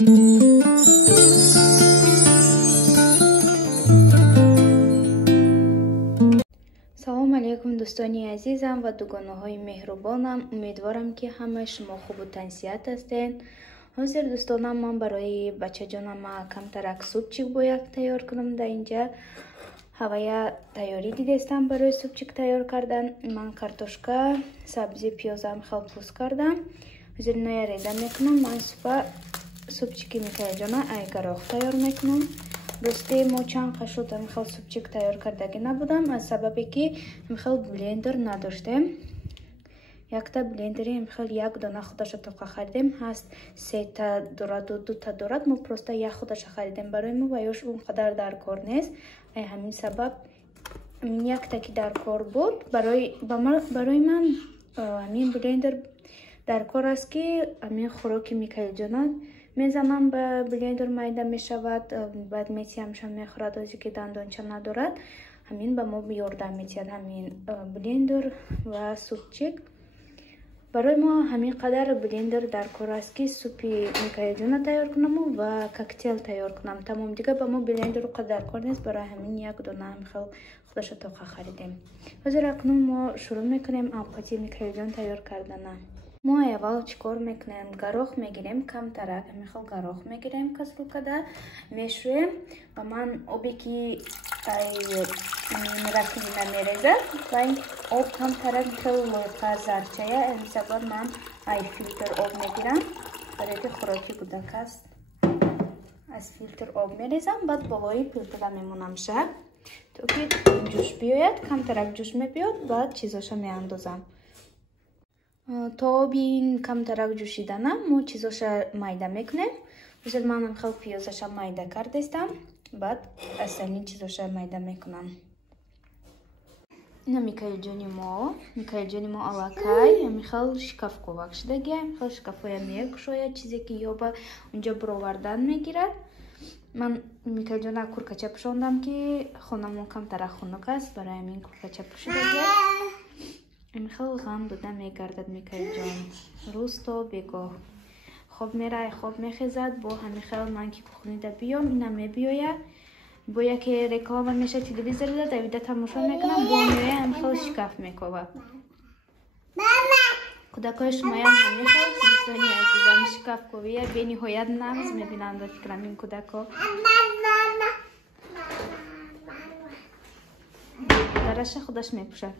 салом алейкум дӯстони азизам ва дугонаҳои меҳрубонам. Умедворам ки ҳама шумо хубу тансият ҳастед. ҳозир дӯстонам ман барои бачаҷонам камтарак супчик бояд тайёр кунам. дар инҷа ҳавая тайёрӣ дидестам барои супчик тайёр кардан. ман картошка, сабзи, пиёзам хел пуст кардам. ҳозир иноя реда мекунам. ман супчики микаҷона ай гарох тайёр мекунам. росте мо чанд қашот амихел супчик тайёр кардаги набудам, аз сабабе ки амихел блендер надоштем. якта блендери амихел як дона худаша тоқа харидем, ҳаст сета дораду дута дорад. мо просто як худаша харидем барои мо ва ёш он қадар дар кор нест. ай ҳамин сабаб якта ки дар кор буд барои ман ҳамин блендер дар кор аст ки ҳамин хӯроки микаҷона мезанам ба блендер, майда мешавад, баъд метиямшам мехӯрад, ози ки дандонча надорад. ҳамин ба мо ёрдам метиҳад ҳамин блендер ва супчик. барои мо ҳамин қадар блендер дар кор аст ки супи микаҷона тайёр кунам ва коктейл тайёр кунам. тамом дига ба мо блендеру қадар кор нест. барои ҳамин як дона ҳамихел худаша тоқа харидем. ҳозир акнун мо шурӯъ мекунем овқати микаҷон тайёр кардана. мо аввал чӣ кор мекунем? Гарох мегирем, камтарак ҳамихел гарох мегирем, каструлкада мешӯем ва ман обе ки ракиби намерезад ва ин об камтарак хел лойқа зарчая, ин сабаб ман филтр об мегирам. барои ки хӯроки кӯдак аст, аз филтр об мерезам, баъд болои филтра мемонам шаб то ки ҷӯш биёяд. камтарак ҷӯш мебиёд, баъд чизоша меандозам. то оби ин камтарак ҷӯшидана мо чизоша майда мекунем. ҳозир ман хел пиёзаша майда кардестам, баъд остальни чизоша майда мекунам. ина микаҷони мо аллакай ҳамихел шикафковак шудаги, ҳамихел шикафоя мекушояд, чизе ки ёба унҷа буровардан мегирад. ман микаҷона куркача пӯшондам ки хонамо камтарак хунук аст, барои ҳамин куркача пӯшидаги амихел ғам дода мегардад микаҷон. рӯз то бегоҳ хоб мерай, хоб мехезад, бо ҳамихел ман ки кухнида биём ина мебиёяд, бо яке реклама меша телевизорда давида тамошо мекунам, бо меоя ҳамихел шикаф мекова. кӯдакои шумоям ҳамихел дӯстони азизам шикафковия бениҳоят нағз мебинанд ва фикрам ин кӯдако дараша худаш мепӯшад.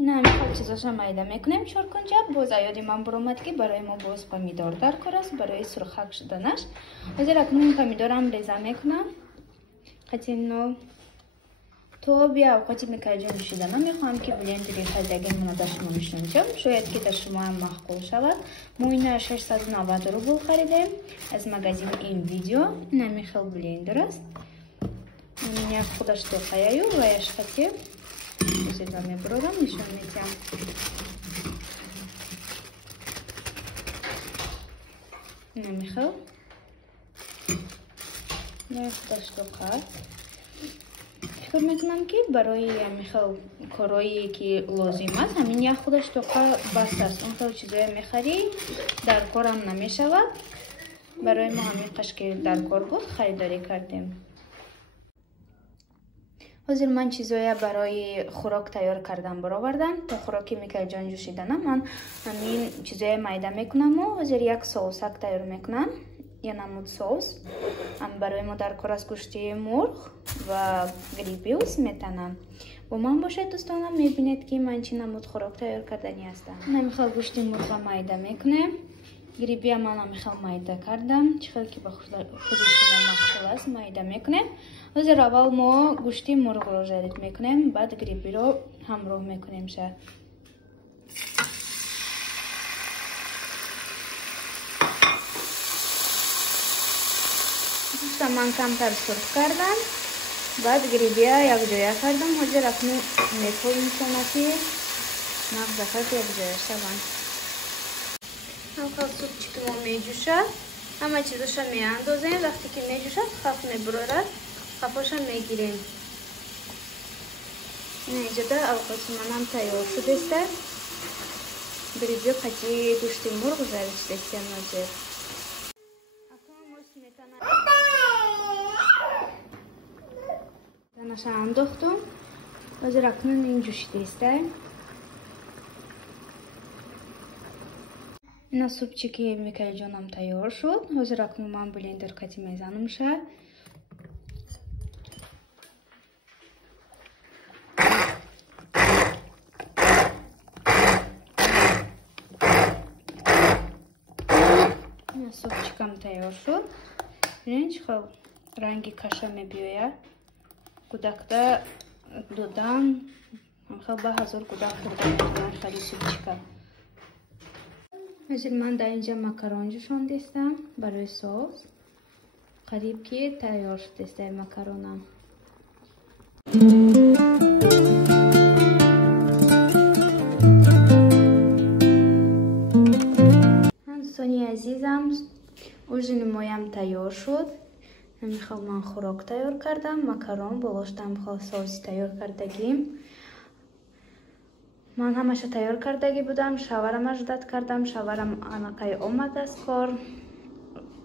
ина ҳамихел чизоша майда мекунем чоркунҷа. боз аёди ман буромад ки барои мо боз помидор дар кор аст барои сурхак шуданаш. ҳозир акнун помидорам реза мекунам. қатино то оби овқати микаҷон ҷӯшидана мехоҳам ки блендери харидагимона дар шумо мешунҷам. шояд ки дар шумоам махқул шавад. мо ина 690 рубл харидем аз магазин ин видео. ин ҳамихел блендер аст. ин як худаш тоқаяю ва яшқати ҳозир ба мебурорам нишон медиҳам. намихел худаш тоқа фикр мекунам ки барои ҳамихел корое ки лозим аст ҳамин як худаш тоқа бас аст. он хел чизоя мехарӣ дар корам намешавад. барои мо ҳамин қашки дар кор буд харидорӣ кардем. ҳозир ман чизоя барои хӯрок тайёр кардан баровардам. то хӯроки микаҷон ҷӯшидана ман ҳамин чизоя майда мекунаму ҳозир як соусак тайёр мекунам. я намуд соус барои мо дар кор аст гӯшти мурғ ва грибиу сметана. бо ман бошед дӯстонам, мебинед ки ман чӣ намуд хӯрок тайёр кардани ҳастам. намихел гӯшти мурға майда мекунем. грибия ман ҳамихел майда кардам. чӣ хел ки ба худи шумо махқул аст майда мекунем. ҳозир аввал мо гӯшти мурғро жарид мекунем, баъд грибиро ҳамроҳ мекунем ша. ман камтар сурх кардам, баъд грибия якҷоя кардам. ҳозир акнун метҳо имкона ки нағз кард якҷоя шаванд. ҳамхел супчики мо меҷӯшад, ҳама чизоша меандозем. вақте ки меҷӯшад хаф мебурорад, хафоша мегирем. инҷода овқати манам тайёр шудеста. бринза қачи гӯшти мурғ зариш дестем нозир. Наша андохтум. Ҳозир акнун ин ҷӯшидеста. Ина супчики Микаилҷонам тайёр шуд. Ҳозир акнун ман блендер кати мезанамша. Ина супчикам тайёр шуд. Бинед чӣ хел ранги каша мебиёяд. Кӯдакда додан хел ба ҳазор кӯдак хӯрдан метавонад хали супчика. Ҳозир ман дар инҷа макарон ҷӯшондистам барои соус. Қариб ки тайёр шудеста макаронам. Дӯстони азизам, ужини моям тайёр шуд. Намихал ман хӯрок тайёр кардам. Макарон болоштам хол соуси тайёр кардагим. Ман ҳамаша тайёр кардагӣ будам. Шаварам аждат кардам. Шаварам анақай омад аз кор.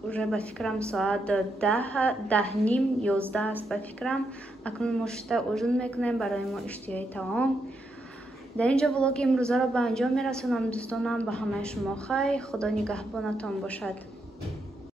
Уже ба фикрам соат 10:30-11 аст ба фикрам. Акнун мо шишта ужин мекунем барои мо иштиёи таом. дар инҷо влоги имрӯзаро ба анҷом мерасонам. дӯстонам ба ҳамаи шумо хайр. худо нигаҳбонатон бошад.